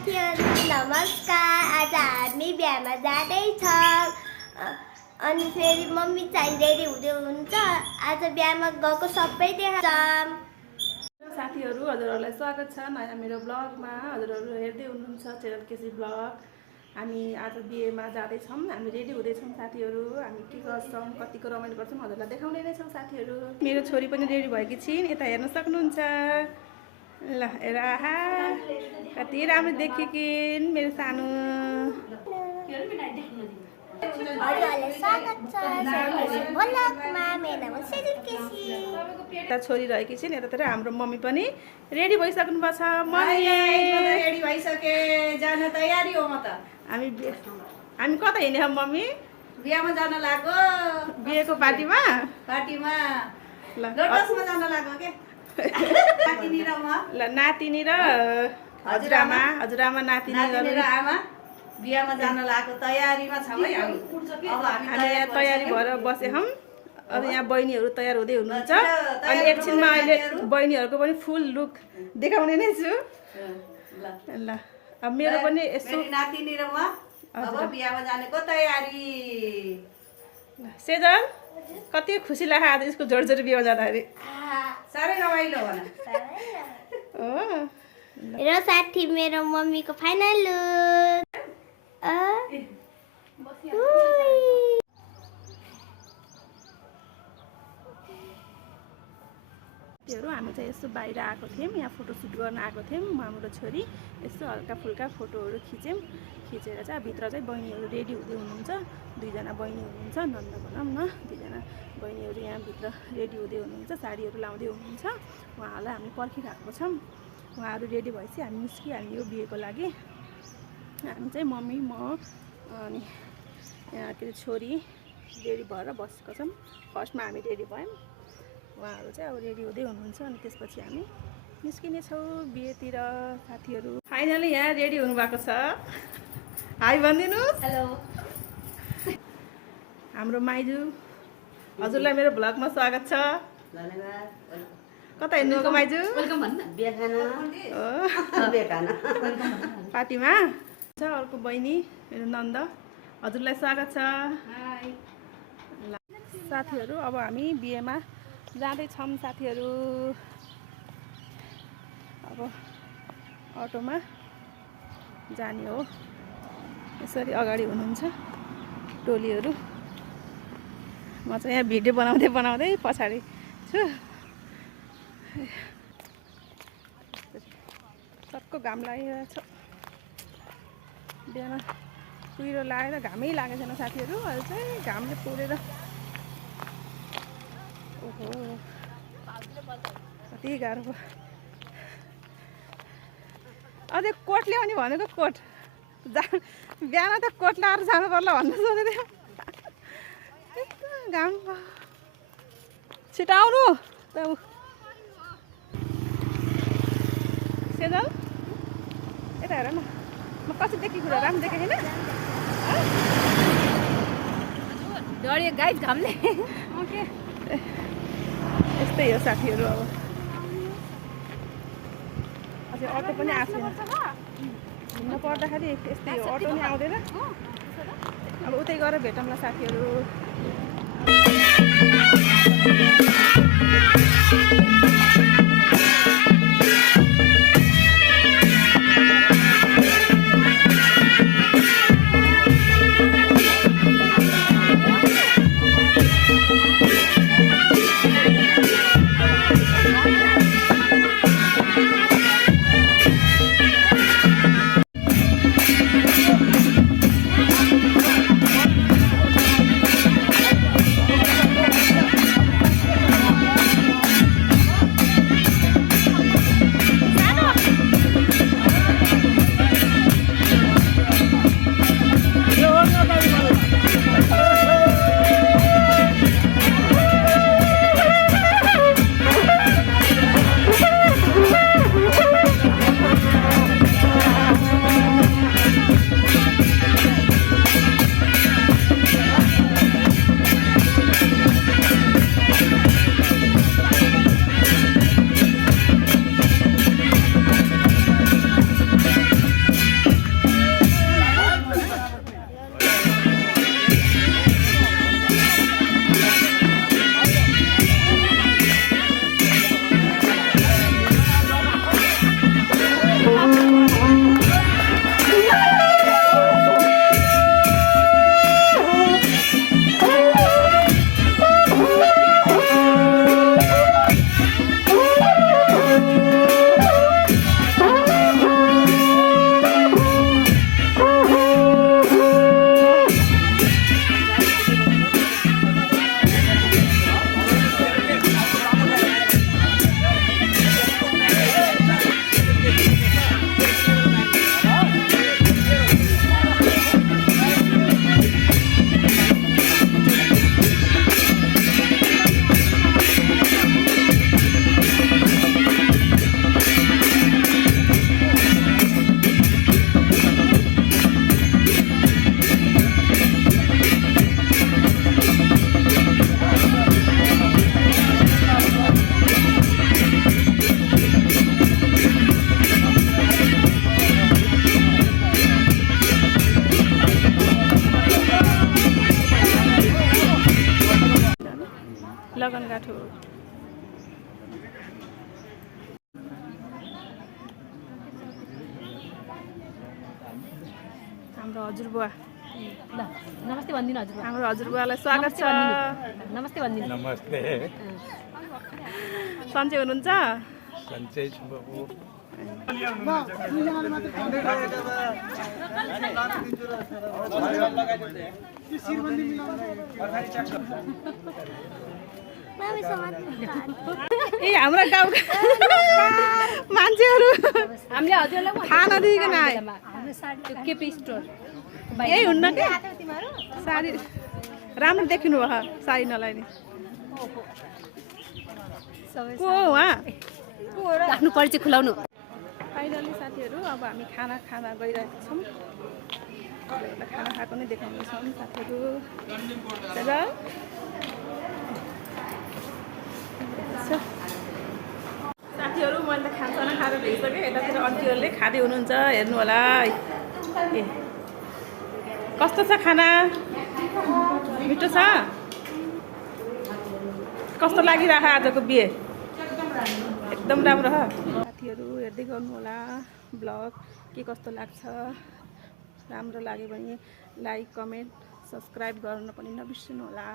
साथीहरु नमस्कार। आज हामी बिहामा जाँदैछौँ अनि फेरि मम्मी चाहिँ रेडी हुँदै हुनुहुन्छ। आज बिहामा गएको सबै देखाउँछौँ। साथीहरु हजुरहरुलाई स्वागत छ नयाँ मेरो ब्लगमा। हजुरहरु हेर्दै हुनुहुन्छ च्यानल केसी ब्लग। हामी आज बिहेमा जाँदैछौँ, हामी रेडी हुँदैछौँ साथीहरु। हामी के गर्छौँ, कतिको रमाइलो गर्छौँ हजुरलाई देखाउने नै छौँ साथीहरु। मेरो छोरी पनि रेडी भएकी छिन्, यता हेर्न सक्नुहुन्छ। ल हेर, आहा कति राम्रो देखिकिन् मेरो सानो। यता छोरी रहेकी छिन्, यतातिर हाम्रो मम्मी पनि रेडी भइसक्नु भएको छ। मम्मी रेडी भइसके, जान तयारी हो म त। हामी कता हिँड्ने हौ मम्मी? बिहामा जान लाग्यो। बिहेको पार्टीमा ल लोटसमा जान लाग्यो के। नातिनी र म, ल नातिनी र हजुरआमा नातिनी र आमा बिहामा जान लाग्यो, तयारीमा छौँ है हामी। अब हामी यहाँ तयारी भएर बसे हौँ। अब यहाँ बहिनीहरू तयार हुँदै हुनुहुन्छ अनि एकछिनमा अहिले बहिनीहरूको पनि फुल लुक देखाउने नै छु। ल अब मेरो पनि यसो नातिनी र म अब बिहामा जानेको तयारी। सेजल कति खुसी लाग्यो आज यसको जोडी बिहेमा जाँदाखेरि। साह्रै रमाइलो भन। र साथी मेरो मम्मीको फाइनल लुक। हामी चाहिँ यसो बाहिर आएको थियौँ, यहाँ फोटोसुट गर्न आएको थियौँ। म हाम्रो छोरी यसो हल्का फुल्का फोटोहरू खिचेर चाहिँ भित्र चाहिँ बहिनीहरू रेडी हुँदै हुनुहुन्छ। दुईजना बहिनी हुनुहुन्छ, नन्द भनौँ न, दुईजना बहिनीहरू यहाँभित्र रेडी हुँदै हुनुहुन्छ, साडीहरू लाउँदै हुनुहुन्छ। उहाँहरूलाई हामी पर्खिरहेको छौँ। उहाँहरू रेडी भएपछि हामी निस्किहाल्ने हो बिहेको लागि। हामी चाहिँ मम्मी, म अनि यहाँ के अरे छोरी रेडी भएर बसेको छौँ। फर्स्टमा हामी रेडी भयौँ, उहाँहरू चाहिँ अब रेडी हुँदै हुनुहुन्छ अनि त्यसपछि हामी निस्किनेछौँ बिहेतिर साथीहरू। फाइनली यहाँ रेडी हुनुभएको छ। हाई भनिदिनुहोस्। हेलो हाम्रो माइजू, हजुरलाई मेरो भ्लगमा स्वागत छ। धन्यवाद। कता हिँड्नुभएको माइजू? वेलकम भन्न। बिहा खान पार्टीमा छ। अर्को बहिनी मेरो नन्द, हजुरलाई स्वागत छ। ल साथीहरू अब हामी बिहेमा जाँदैछौँ साथीहरू। अब अटोमा जाने हो। यसरी अगाडि हुनुहुन्छ टोलीहरू। म चाहिँ यहाँ भिडियो बनाउँदै पछाडि छु। चक्क घाम लागिरहेको छ। बिहान कुहिरो लागेर घामै लागेको छैन साथीहरू। अहिले चाहिँ घामले पुरेर ओहो कति गाह्रो भयो। अझै कोट ल्याउने भनेको कोट बिहान त कोट लगाएर जानु पर्ला भन्नु सोचेको थियो। घाम छिटो आउनु त। सेजल यता हेर न, म कति देखेको कुरा राम्रो देखेँ होइन? डढ्यो गाइस घामले। ओके यस्तै हो साथीहरू। अब अझै अटो पनि आएको छैन। हिँड्नु पर्दाखेरि यस्तै हो, अटो नि आउँदैन। अब उतै गएर भेटौँला साथीहरू। गाँठो हाम्रो हजुरबुवा ल नमस्ते भनिदिनु हजुर हाम्रो हजुरबुवालाई स्वागत छ नमस्ते भनिदिनु नमस्ते सन्चै हुनुहुन्छ सन्चै छु बाबु ए हाम्रो गाउँका मान्छेहरू हामीले हजुरलाई खाना दिइकन आए केपी स्टोर यही हुन्न क्या साडी राम्रो देखिनु भयो साडी नलाइने को हो उहाँ आफ्नो परिचय खुलाउनु फाइनली साथीहरू अब हामी खाना खाना गइरहेको छौँ खाना खाएको नै देखाउनेछौँ साथीहरू साथीहरू मैले त खाना खाएर भइसकेँ यतातिर आन्टीहरूले खाँदै हुनुहुन्छ हेर्नु होला ए कस्तो छ खाना मिठो छ कस्तो लागिरहेको आजको बिहे एकदम राम्रो साथीहरू हेर्दै गर्नु होला ब्लग के कस्तो लाग्छ राम्रो लाग्यो भने लाइक कमेन्ट सब्सक्राइब गर्न पनि नबिर्सनु होला